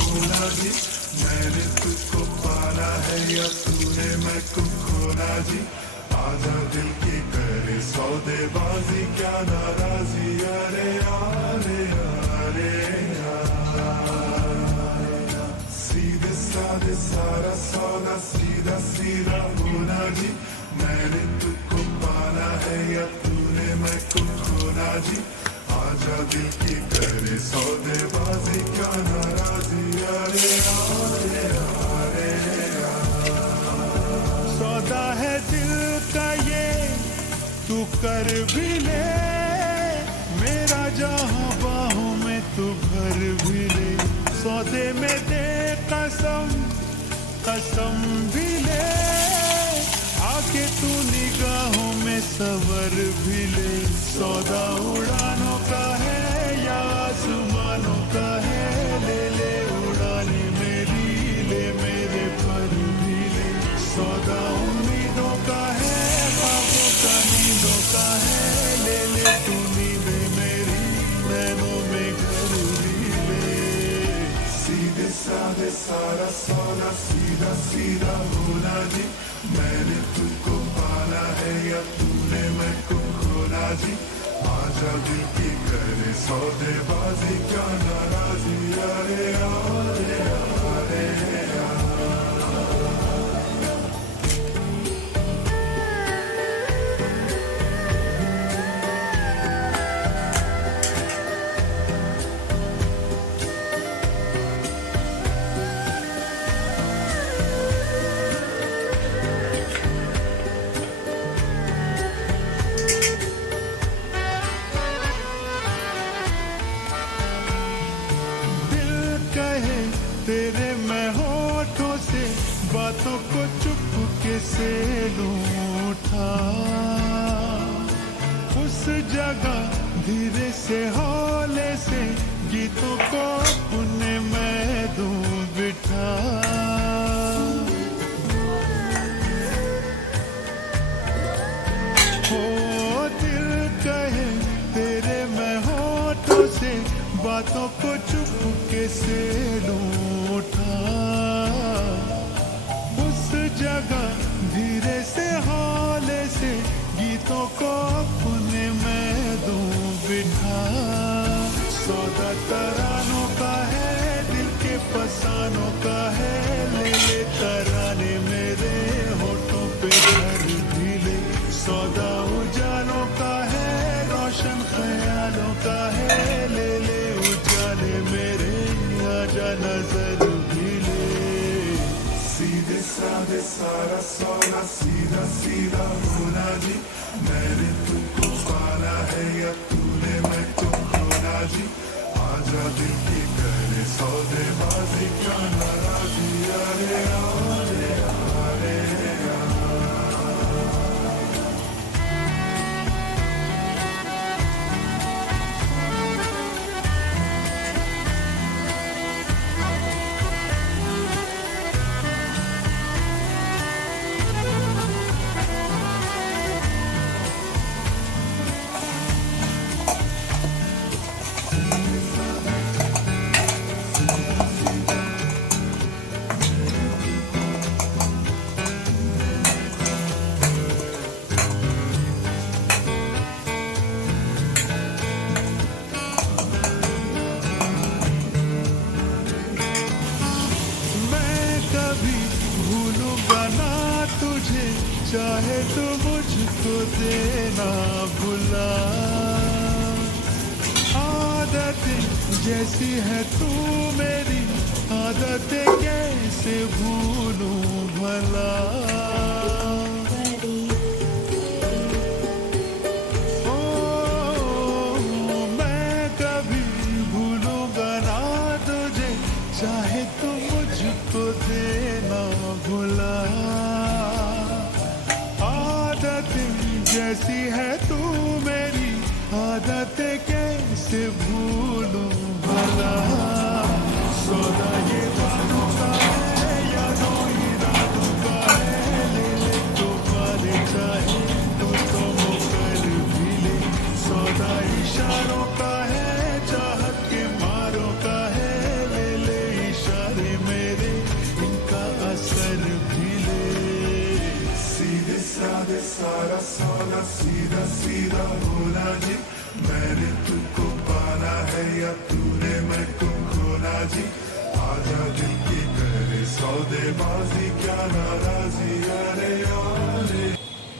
भोला जी, मैंने तुझको पाना है या तूने मैं को खोना जी। आजा दिल की करे सौदेबाजी, क्या नाराजी, अरे अरे अरे सीधे साधे सारा सौदा, सीधा सीधा होना जी। मैंने तुझको पाना है या तूने मैं को खोना जी। आजा दिल की करे सौदेबाजी, क्या नाराजी, अरे अरे अरे सौदा है दिल का ये तू कर भी ले, मेरा जहां बाहों में तू भर भी ले। सौदे में दे कसम, कसम भी ले, आके तू निगाहों में सवर भी ले। सौदा उड़ानों का है या आसमानों का है, ले ले उड़ानी मेरी, ले मेरे पर भी ले। सौदा उम्मीदों का है, ख्वाबों का, नींदों का है, ले ले तू नींदे मेरी, नैनों में घर भी ले। सीधे साधे सारा सौदा, सीधा सीधा होना जी। मैंने तुझको पाना है या तूने मैं को खोना जी। आजा दिल की करे सौदेबाजी, क्या नाराजी, अरे अरे अरे तेरे मैं होठों से बातों को चुपके से लूं उठा, उस जगह धीरे से हौले से गीतों को अपने मैं दूं बिठा। हो दिल कहे तेरे मैं होठों से बातों को चुपके से लूं उठा, उस जगह धीरे से हौले से गीतों को अपने मैं दूं बिठा। सौदा तरानों का है, दिल के फसानों का है, ले ले तराने मेरे होठों पे घर भी ले। सौदा उजालों का है, रोशन ख्यालों का है, ले ले उजाले मेरे, आजा नजर भी ले। सीधे साधे सारा सौदा, सीधा सीधा होना जी। मैंने तुझको पाना है या तूने मैं को खोना जी। आजा दिल की करे सौदेबाजी, क्या नाराजी, अरे अरे अरे चाहे तो मुझको देना भुला। आदतें जैसी है तू मेरी, आदतें कैसे भूलूं भला। ओ मैं कभी भूलूंगा ना तुझे, चाहे तो मुझको देना भुला। जैसी है तू मेरी, आदतें कैसे भूलूं भला। सौदा ये बातों का है या दो इरादों का है, ले ले तो पाले चाहे तो मुकर भी ले। सौदा इशारों का है, चाहत के मारों का है, ले ले इशारों सीधा होना जी, मैंने तुमको पाना है या तूने मैं तुमको ना जी, आजा दिल की करे सौदेबाजी